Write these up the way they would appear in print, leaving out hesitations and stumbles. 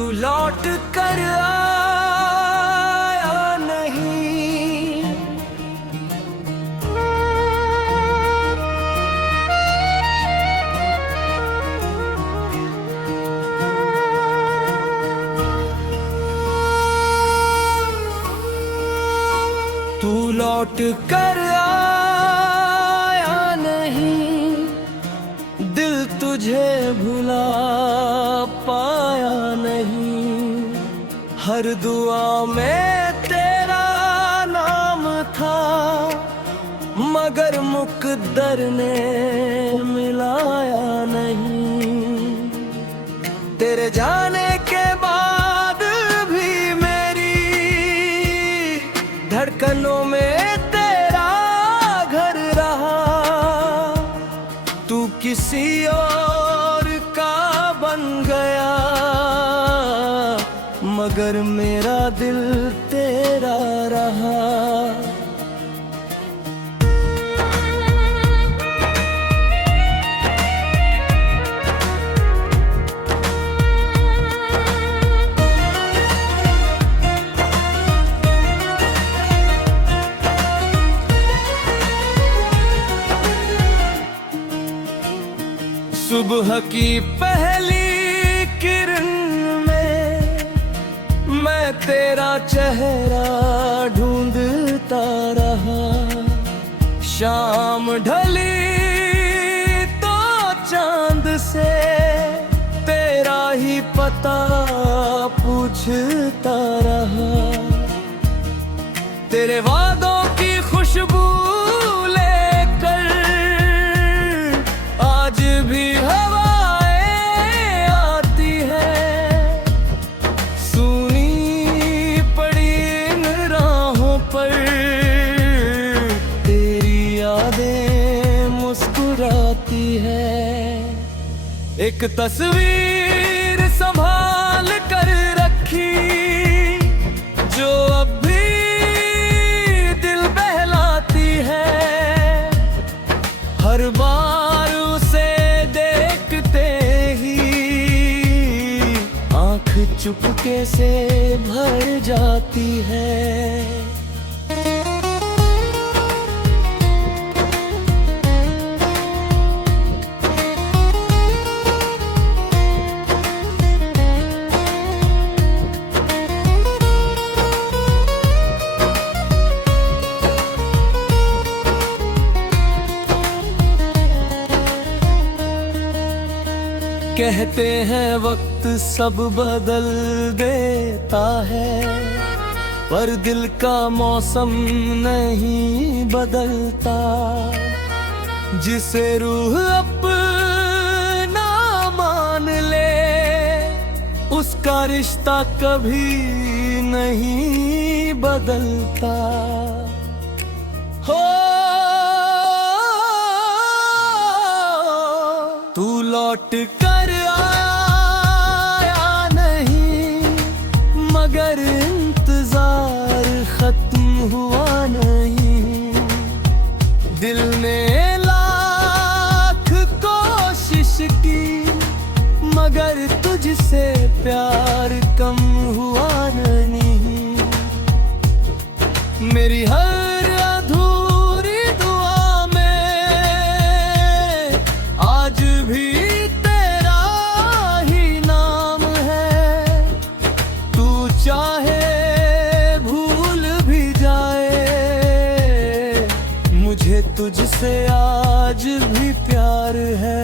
तू लौट कर आया नहीं। तू लौट कर आया नहीं, दिल तुझे भुला पाया नहीं। हर दुआ में तेरा नाम था, मगर मुकद्दर ने मिलाया नहीं। तेरे जाने के बाद भी मेरी धड़कनों में तेरा घर रहा। तू किसी और का बन गया, मगर मेरा दिल तेरा रहा। सुबह की पहली किरण में मैं तेरा चेहरा ढूंढता रहा। शाम ढली तो चांद से तेरा ही पता पूछता रहा। तेरे वादों की खुशबू लेकर आज भी हवाएं आती है। सुनी पड़ी इन राहों पर तेरी यादें मुस्कुराती है। एक तस्वीर संभाल कर रखी जो अब भी दिल बहलाती है। हर बार उसे देखते ही आँख चुपके से भर जाती है। कहते हैं वक्त सब बदल देता है, पर दिल का मौसम नहीं बदलता। जिसे रूह अपना मान ले, उसका रिश्ता कभी नहीं बदलता। हो तू लौट कर आया नहीं, मगर इंतजार खत्म हुआ नहीं। दिल ने लाख कोशिश की, मगर तुझसे प्यार कम हुआ नहीं। मेरी हर अधूरी दुआ में आज भी तेरा ही नाम है। तू चाहे भूल भी जाए, मुझे तुझसे आज भी प्यार है।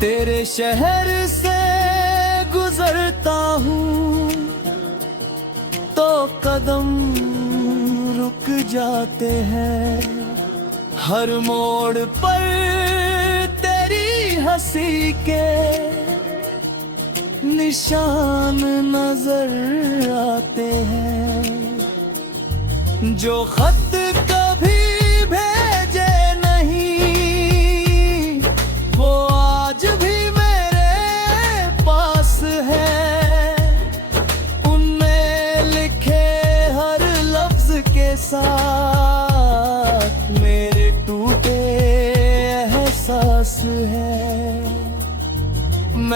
तेरे शहर से गुजरता हूँ तो कदम रुक जाते हैं। हर मोड़ पर तेरी हंसी के निशान नजर आते हैं। जो खत कभी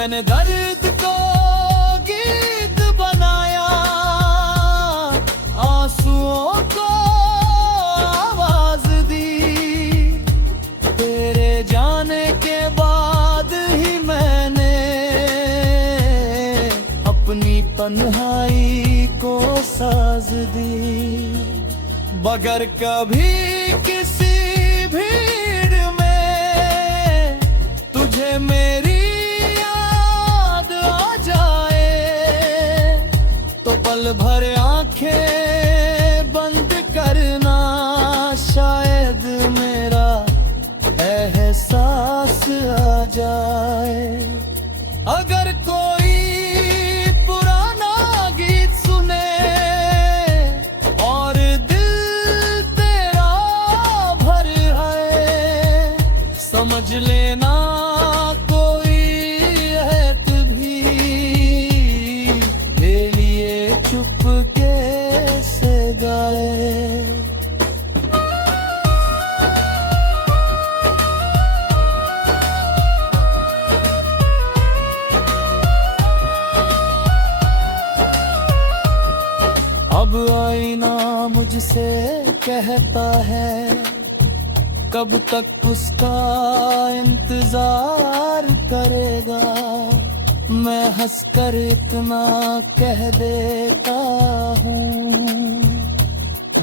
मैंने दर्द को गीत बनाया, आंसुओं को आवाज दी। तेरे जाने के बाद ही मैंने अपनी तन्हाई को साज दी। बगैर कभी किसी भीड़ में तुझे मेरी याद आ जाए, तो पल भर आंखें बंद करना, शायद मेरा एहसास आ जाए। अगर कोई पुराना गीत सुने और दिल तेरा भर आए, समझ लेना कोई रहत भी ले लिए चुपके से गाए। अब आईना मुझसे कहता है, कब तक उसका इंतजार करेगा। मैं हंसकर इतना कह देता हूँ,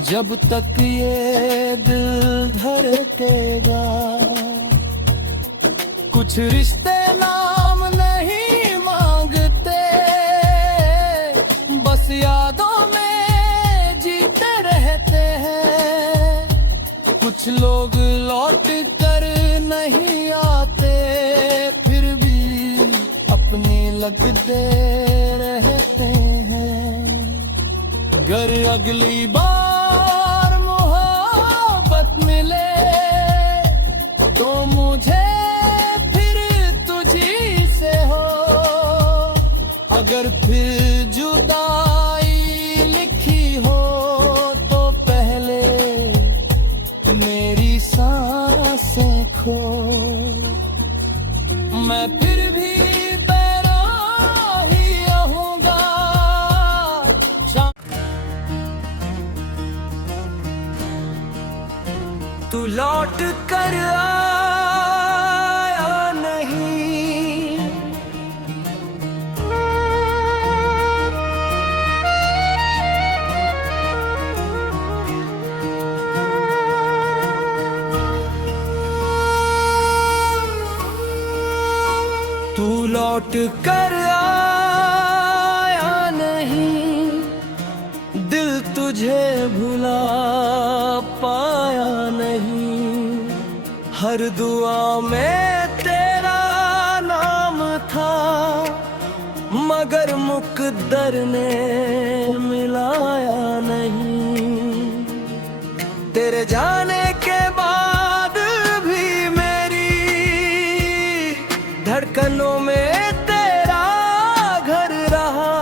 जब तक ये दिल धड़केगा। कुछ रिश्ते नाम नहीं मांगते, बस यादों में रहते हैं। कुछ लोग लौट कर नहीं आते, फिर भी अपनी लगते रहते हैं। अगर अगली बार मोहब्बत मिले तो मुझे फिर तुझी से हो। अगर फिर जुदाई लिखी हो मेरी सांसें खो, मैं फिर भी पैरा ही रहूंगा। तू लौट कर आया नहीं, तू लौट कर आया नहीं, दिल तुझे भुला पाया नहीं। हर दुआ में तेरा नाम था, मगर मुकद्दर ने मिलाया नहीं। तेरे जाने के बाद भी मेरी धड़कनों में तेरा घर रहा।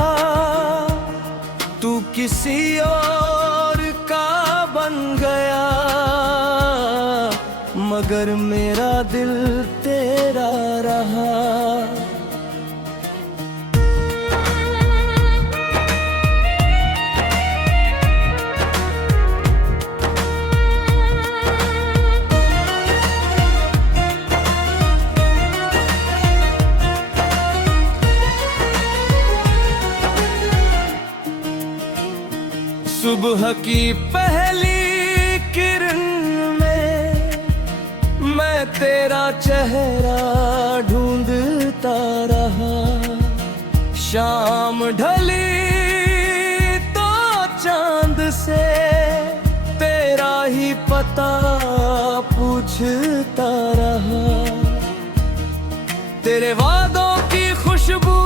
तू किसी और का बन गया, मगर मेरा दिल तेरा रहा। सुबह की पहली किरण में मैं तेरा चेहरा ढूंढता रहा। शाम ढली तो चांद से तेरा ही पता पूछता रहा। तेरे वादों की खुशबू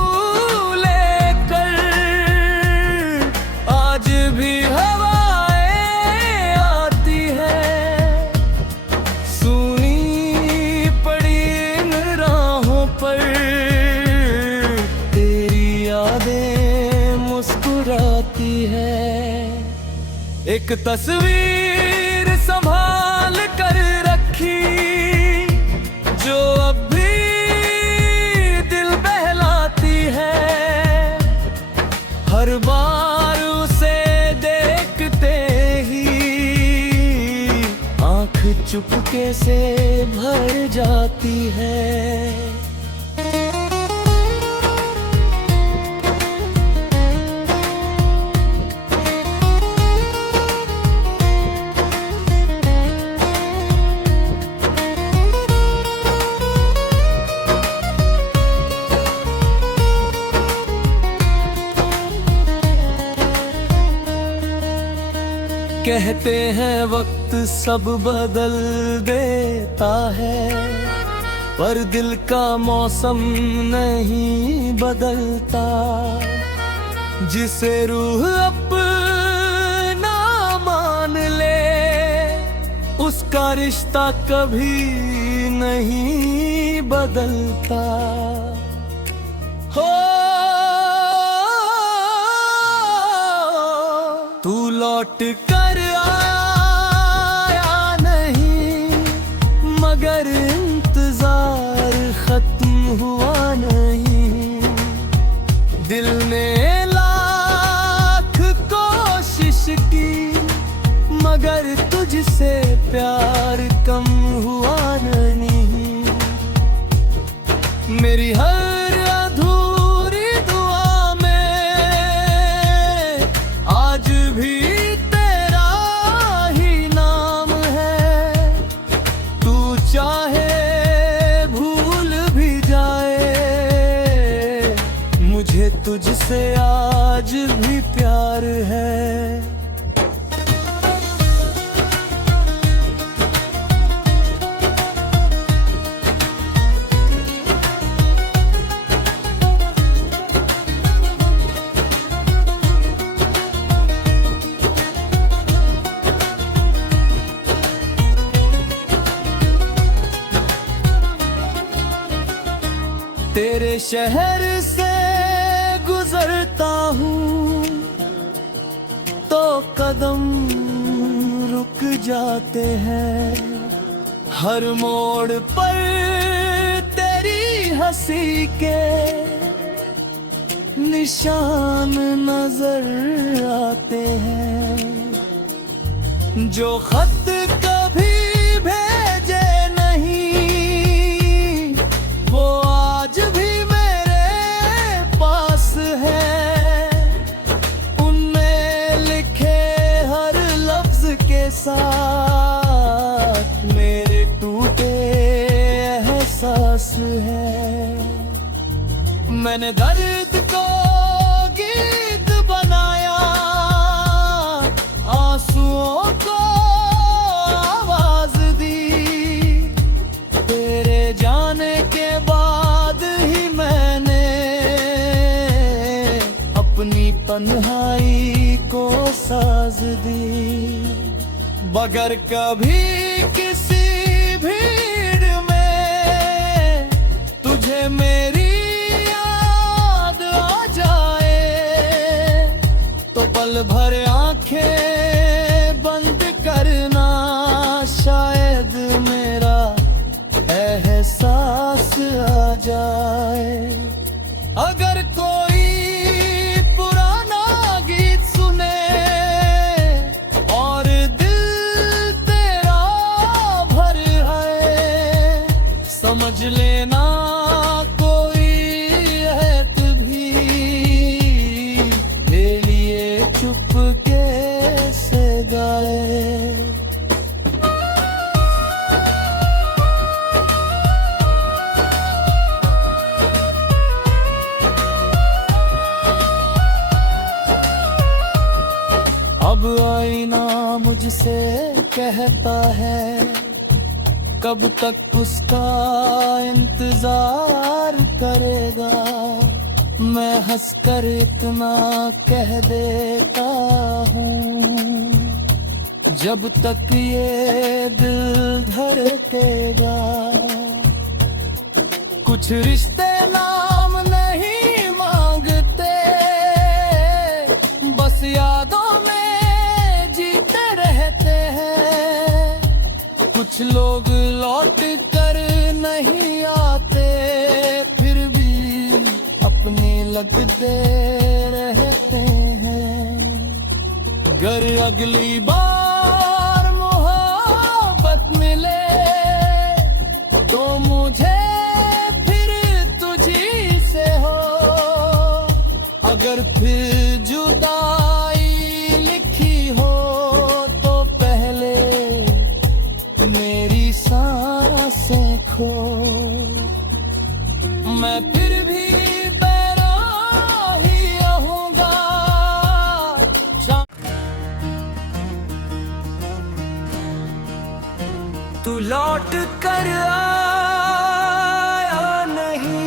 लेकर आज भी हवाएं आती है। सुनी पड़ी इन राहों पर तेरी यादें मुस्कुराती है। एक तस्वीर संभाल कर रखी जो अब भी दिल बहला चुपके से भर जाती है। कहते हैं वक्त सब बदल देता है, पर दिल का मौसम नहीं बदलता। जिसे रूह अपना मान ले, उसका रिश्ता कभी नहीं बदलता। हो तू लौट कर आया नहीं, मगर इंतजार खत्म हुआ नहीं। दिल ने लाख कोशिश की, मगर तुझसे प्यार कम हुआ नहीं। मेरी हर अधूरी दुआ में आज भी तेरा ही नाम है। तू चाहे भूल भी जाए, मुझे तुझसे आज भी प्यार है। तेरे शहर से गुजरता हूँ तो कदम रुक जाते हैं। हर मोड़ पर तेरी हंसी के निशान नजर आते हैं। जो खत कभी भेजे नहीं, वो आज भी मेरे पास है। उनमें लिखे हर लफ्ज के साथ मेरे टूटे एहसास है। मैंने दर्द को गीत बनाया, आंसुओं को आवाज दी। तेरे जाने के बाद ही मैंने अपनी तन्हाई को साज दी। बगैर कभी किसी भीड़ में तुझे मेरी याद आ जाए, तो पल भर आंखें बंद करना, शायद मेरा एहसास आ जाए। अगर कोई पुराना गीत सुने और दिल तेरा भर आए, समझ लेना कोई ऐत भी ले लिए चुपके से गाए। अब आईना मुझसे कहता है, कब तक उसका इंतजार करेगा। मैं हंसकर इतना कह देता हूँ, जब तक ये दिल धड़केगा। कुछ रिश्ते नाम नहीं मांगते, बस यादों में जीते रहते हैं। कुछ लोग लौट कर नहीं आते, फिर भी अपनी लगते रहते हैं। अगर अगली बार मोहब्बत मिले अगर फिर जुदाई लिखी हो तो पहले मेरी सांसें खो। मैं फिर भी पैरा ही रहूंगा। तू लौट कर आया नहीं,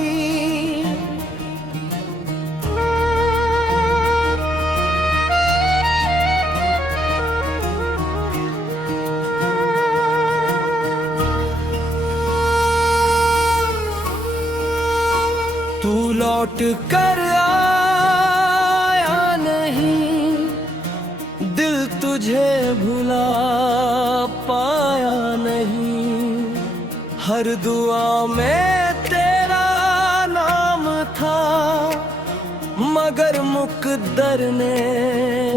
तू लौट कर आया नहीं, दिल तुझे भुला पाया नहीं। हर दुआ में तेरा नाम था, मगर मुकद्दर ने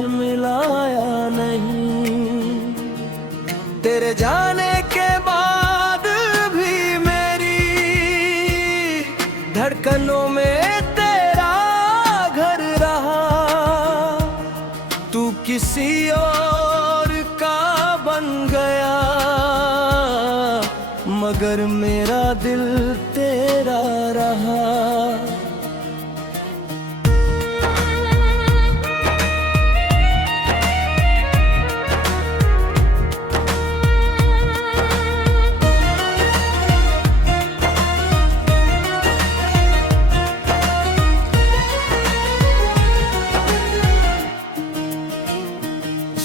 मिलाया नहीं। तेरे जाने के बाद भी मेरी धड़कनों में तेरा घर रहा। तू किसी और का बन गया, मगर मेरा दिल तेरा रहा।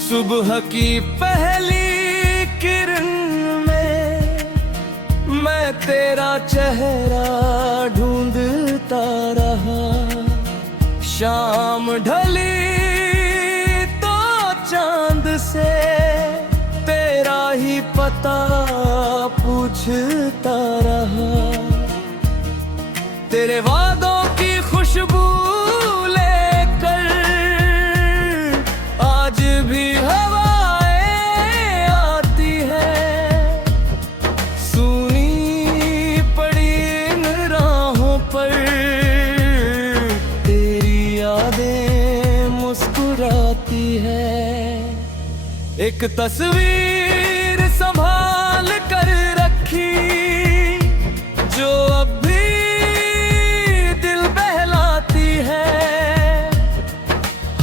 सुबह की पहली किरण में मैं तेरा चेहरा ढूंढता रहा। शाम ढली तो चांद से तेरा ही पता पूछता रहा। तेरे वादों की खुशबू लेकर आज भी हवाएं आती है। सुनी पड़ी इन राहों पर तेरी यादें मुस्कुराती है। एक तस्वीर संभाल कर रखी जो अब भी दिल बहलाती है।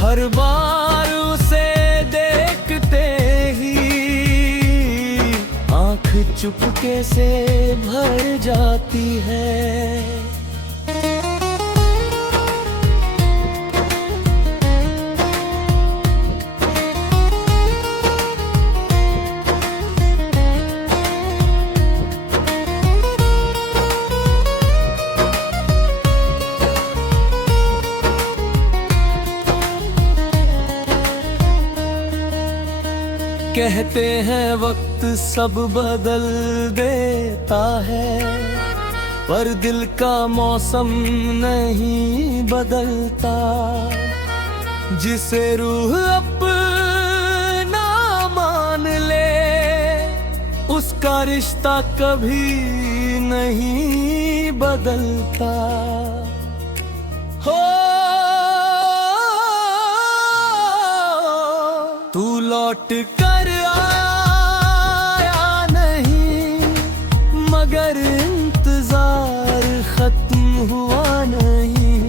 हर बार उसे देखते ही आंख चुपके से भर जाती है। कहते हैं वक्त सब बदल देता है, पर दिल का मौसम नहीं बदलता। जिसे रूह अपना मान ले उसका रिश्ता कभी नहीं बदलता। हो तू लौट कर आया नहीं, मगर इंतजार खत्म हुआ नहीं।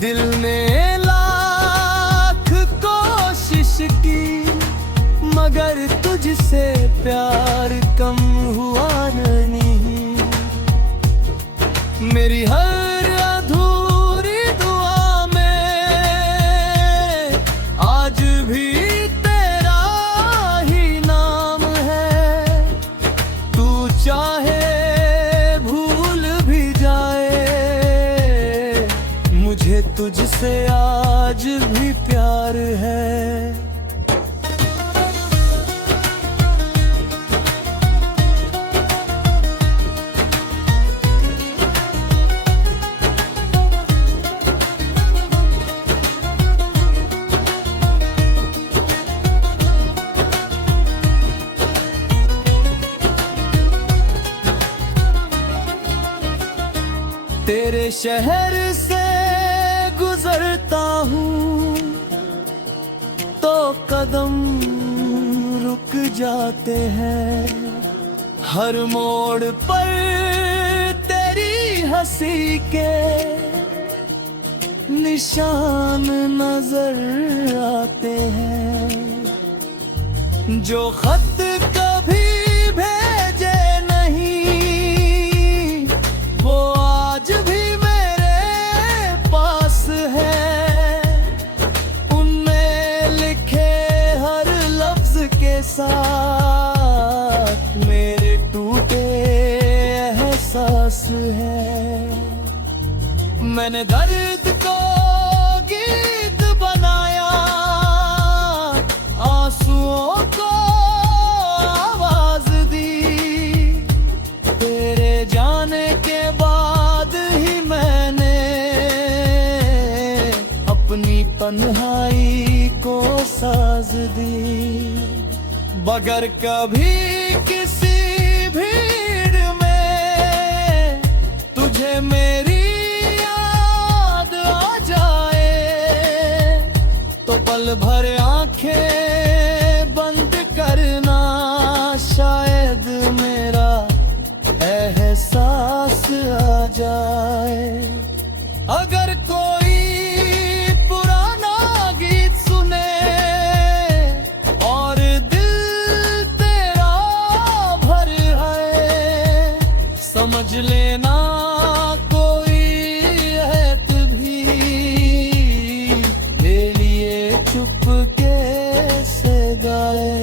दिल ने लाख कोशिश की, मगर तुझसे प्यार कम हुआ नहीं। मेरी हर अधूरी दुआ में आज भी तेरा ही नाम है। तू चाहे भूल भी जाए, मुझे तुझसे आज भी प्यार है। तेरे शहर से गुजर चलता हूँ तो कदम रुक जाते हैं। हर मोड़ पर तेरी हंसी के निशान नजर आते हैं। जो खत कभी भेजे नहीं वो आज भी मेरे पास है। उनमें लिखे हर लफ्ज के साथ मेरे टूटे एहसास है। मैंने दर्द को गीत बनाया, आंसुओं को आवाज दी। तेरे जाने के बाद ही मैंने अपनी तन्हाई को साज दी। बगैर कभी किसी भीड़ में तुझे मेरी पल भर आंखें बंद करना, शायद मेरा एहसास आ जाए। अगर कोई पुराना गीत सुने और दिल तेरा भर आए, समझ लेना कोई ऐत भी चुपके से गाए।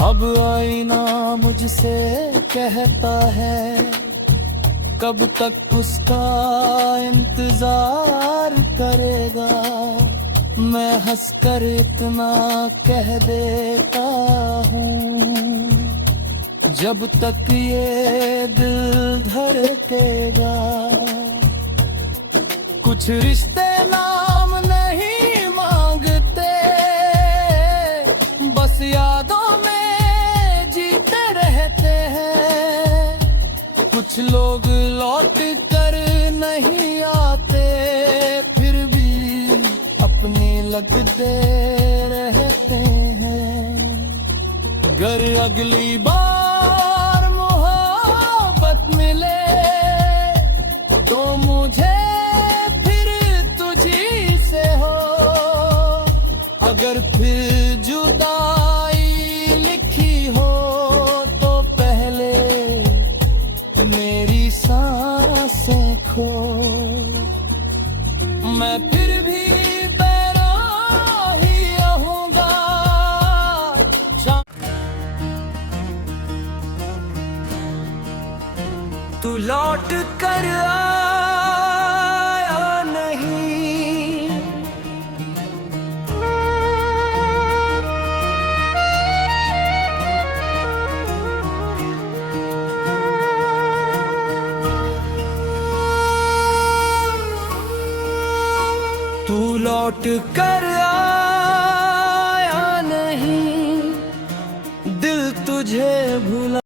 अब आईना मुझसे कहता है कब तक उसका इंतजार करेगा। मैं हंसकर इतना कह देता हूँ, जब तक ये दिल धड़केगा। कुछ रिश्ते नाम नहीं मांगते, बस यादों में जीते रहते हैं। कुछ लोग लौट कर नहीं आते, फिर भी अपनी लगते रहते हैं। अगर अगली बार मोहब्बत मिले तो मुझे फिर तुझी से हो। अगर फिर जुदाई लिखी हो तो पहले मेरी सांसें खो। मैं फिर भी तू लौट कर आया नहीं, तू लौट कर आया नहीं, दिल तुझे भूला।